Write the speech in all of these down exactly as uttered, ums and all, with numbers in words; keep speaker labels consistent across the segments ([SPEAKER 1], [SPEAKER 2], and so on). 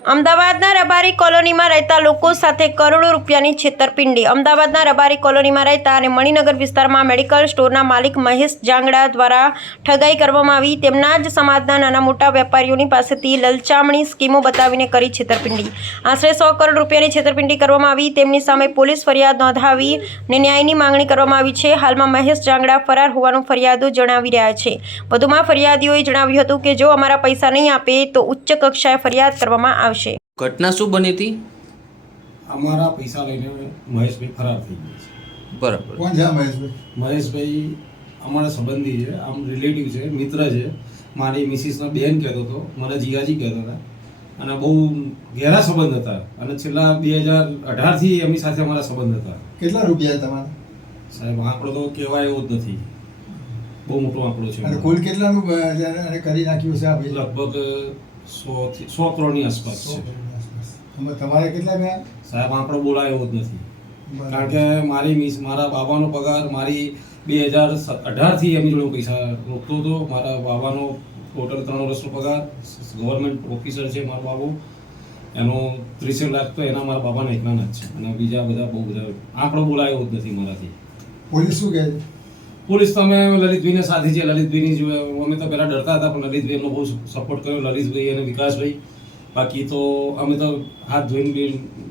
[SPEAKER 1] અમદાવાદના રબારી કોલોનીમાં રહેતા લોકો સાથે કરોડો રૂપિયાની છેતરપિંડી. અમદાવાદના રબારી કોલોનીમાં રહેતા અને મણિનગર વિસ્તારમાં મેડિકલ સ્ટોરના માલિક મહેશ જાંગડા દ્વારા ઠગાઈ કરવામાં આવી. તેમના જ સમાજના નાના મોટા વેપારીઓની પાસેથી લલચામણી સ્કીમો બતાવીને કરી છેતરપિંડી. આશરે સો કરોડ રૂપિયાની છેતરપિંડી કરવામાં આવી. તેમની સામે પોલીસ ફરિયાદ નોંધાવી ને ન્યાયની માંગણી કરવામાં આવી છે. હાલમાં મહેશ જાંગડા ફરાર હોવાનું ફરિયાદો જણાવી રહ્યા છે. વધુમાં ફરિયાદીઓએ જણાવ્યું હતું કે જો અમારા પૈસા નહીં આપે તો ઉચ્ચ કક્ષાએ ફરિયાદ કરવામાં આવશે.
[SPEAKER 2] ઘટના શું બની હતી?
[SPEAKER 3] અમારા પૈસા લઈને મહેશભાઈ ફરાર થઈ ગયા છે.
[SPEAKER 2] બરાબર.
[SPEAKER 4] કોણ છે મહેશભાઈ?
[SPEAKER 3] મહેશભાઈ અમારા સંબંધી છે, આમ રિલેટિવ છે, મિત્ર છે. મારી મિસિસના બેન કહેતો હતો, મને જીગાજી કહેતા હતા અને બહુ ઘેરા સંબંધ હતા અને છેલ્લા બે હજાર અઢારથી એમની સાથે અમારા સંબંધ હતા.
[SPEAKER 4] કેટલા રૂપિયા તમારા?
[SPEAKER 3] સાહેબ આંકડો તો કહેવાય એવો જ નથી, બહુ મોટો આંકડો છે.
[SPEAKER 4] અને કુલ કેટલાનું એને કરી નાખ્યું છે આ ભાઈ?
[SPEAKER 3] લગભગ સો થી સો કરોડની આસપાસ છે.
[SPEAKER 4] આમાં તમારે કેટલા ગયા?
[SPEAKER 3] સાહેબ આંકડો બોલાય એવો જ નથી, કારણ કે મારી મિસ મારા બાબાનો પગાર મારી બે હજાર અઢારથી એમની જોડે પૈસા રોકતો હતો. મારા બાબાનો ટોટલ ત્રણ વર્ષનો પગાર, ગવર્મેન્ટ ઓફિસર છે મારો બાબુ, એનો ત્રીસેક લાખ તો એના મારા બાબાના એકલાના જ છે અને બીજા બધા બહુ બધા આંકડો બોલાય એવો જ નથી મારાથી.
[SPEAKER 4] પોલીસ શું કહે છે?
[SPEAKER 3] પોલીસ તો અમે લલિતભાઈને સાથે છે. લલિતભાઈની જો અમે તો પહેલાં ડરતા હતા, પણ લલિતભાઈ એમનો બહુ સપોર્ટ કર્યો, લલિતભાઈ અને વિકાસભાઈ. બાકી તો અમે તો હાથ ધોઈને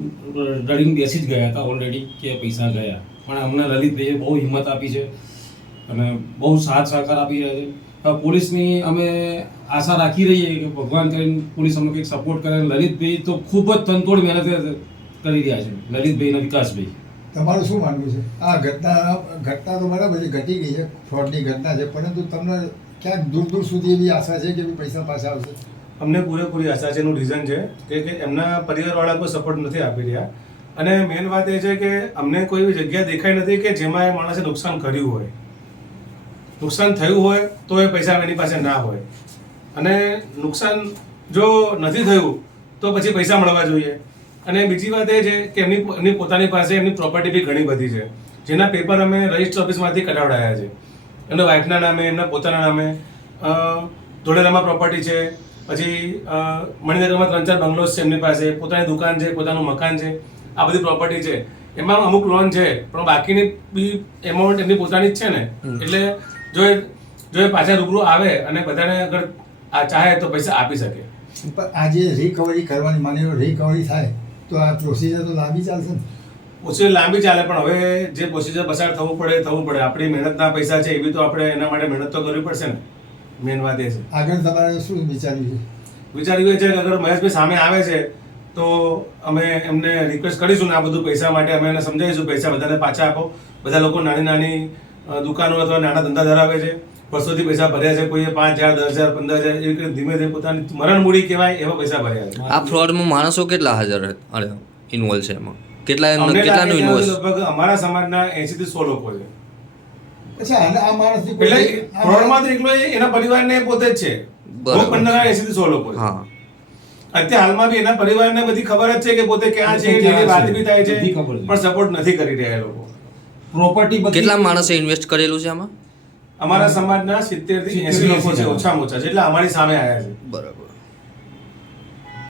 [SPEAKER 3] રડીને બેસી જ ગયા હતા ઓલરેડી કે પૈસા ગયા. પણ અમને લલિતભાઈએ બહુ હિંમત આપી છે અને બહુ સાથ સહકાર આપી રહ્યા છે. હવે પોલીસની અમે આશા રાખી રહીએ કે ભગવાન કરીને પોલીસ અમને કંઈક સપોર્ટ કરે. લલિતભાઈ તો ખૂબ જ તનતોડ મહેનત કરી રહ્યા છે, લલિતભાઈ અને વિકાસભાઈ.
[SPEAKER 4] તમારું શું માનવું છે? આ ઘટના ઘટના તો બરાબર છે, ઘટી ગઈ છે, ફ્રોડની ઘટના છે, પરંતુ તમને ક્યાંક દૂર દૂર સુધી એવી આશા છે કે ભાઈ પૈસા પાછા આવશે?
[SPEAKER 5] અમને પૂરેપૂરી આશા છે. એનું રીઝન છે કે કે એમના પરિવારવાળા કોઈ સપોર્ટ નથી આપી રહ્યા અને મેઇન વાત એ છે કે અમને કોઈ એવી જગ્યા દેખાઈ નથી કે જેમાં એ માણસે નુકસાન કર્યું હોય. નુકસાન થયું હોય તો એ પૈસા એની પાસે ના હોય અને નુકસાન જો નથી થયું તો પછી પૈસા મળવા જોઈએ. અને બીજી વાત એ છે કે એમની એમની પોતાની પાસે એમની પ્રોપર્ટી બી ઘણી બધી છે, જેના પેપર અમે રજિસ્ટર ઓફિસમાંથી કઢાવડાયા છે. એમના વાઇફના નામે, એમના પોતાના નામે. ધોળેરામાં પ્રોપર્ટી છે, પછી મણિનગરમાં ત્રણ ચાર બંગલોઝ છે એમની પાસે, પોતાની દુકાન છે, પોતાનું મકાન છે. આ બધી પ્રોપર્ટી છે. એમાં અમુક લોન છે પણ બાકીની બી એમાઉન્ટ એમની પોતાની જ છે ને. એટલે જો એ જો એ પાછા રૂબરૂ આવે અને બધાને અગર આ ચાહે તો પૈસા આપી શકે.
[SPEAKER 4] પણ આ જે રિકવરી કરવાની માની લો રિકવરી થાય તો આ પ્રોસિજર તો લાંબી ચાલશે ને?
[SPEAKER 5] પ્રોસિજર લાંબી ચાલે પણ હવે જે પ્રોસિજર પસાર થવું પડે થવું પડે. આપણી મહેનતના પૈસા છે એ બી તો આપણે એના માટે મહેનત તો કરવી પડશે ને. મેઇન વાત એ છે.
[SPEAKER 4] આગળ તમારે શું વિચાર્યું છે?
[SPEAKER 5] વિચાર્યું એ છે કે અગર મહેશભાઈ સામે આવે છે તો અમે એમને રિક્વેસ્ટ કરીશું ને આ બધું પૈસા માટે અમે એને સમજાવીશું પૈસા બધાને પાછા આપો. બધા લોકો નાની નાની દુકાનો અથવા નાના ધંધા ધરાવે છે, વર્ષોથી પૈસા ભર્યા છે, કોઈએ પાંચ હજાર દસ હજાર પંદર હજાર એવી રીતે ધીમે ધીમે પોતાની મરણ મૂડી કહેવાય એવા પૈસા ભર્યા છે.
[SPEAKER 2] આ ફ્રોડમાં માણસો કેટલા હાજર ઇન્વોલ્વ છે? એમાં કેટલા
[SPEAKER 5] અમને
[SPEAKER 2] કેટલાનું
[SPEAKER 5] લાગે છે
[SPEAKER 2] ઇન્વોલ્વ?
[SPEAKER 5] લગભગ અમારા સમાજના એસી થી સો લોકો છે.
[SPEAKER 4] અચ્છા, અને આ માણસની
[SPEAKER 5] એટલે ફ્રોડમાં તો એકલો એ એના પરિવારને પોતે જ છે. ભોગ બનનારા એસી થી સો લોકો છે.
[SPEAKER 2] હા,
[SPEAKER 5] અત્યારે હાલમાં બી એના પરિવારને બધી ખબર જ છે કે પોતે ક્યાં છે, એની વાત બી થાય છે, પણ સપોર્ટ નથી કરી રહ્યા એ લોકો.
[SPEAKER 3] પ્રોપર્ટી
[SPEAKER 2] કેટલા માણસે ઇન્વેસ્ટ કરેલું છે આમાં?
[SPEAKER 5] અમારા સમાજના સિત્તેર થી એસી લોકો છે ઓછામાં ઓછા, જેટલા અમારી સામે આવ્યા છે.
[SPEAKER 2] બરાબર.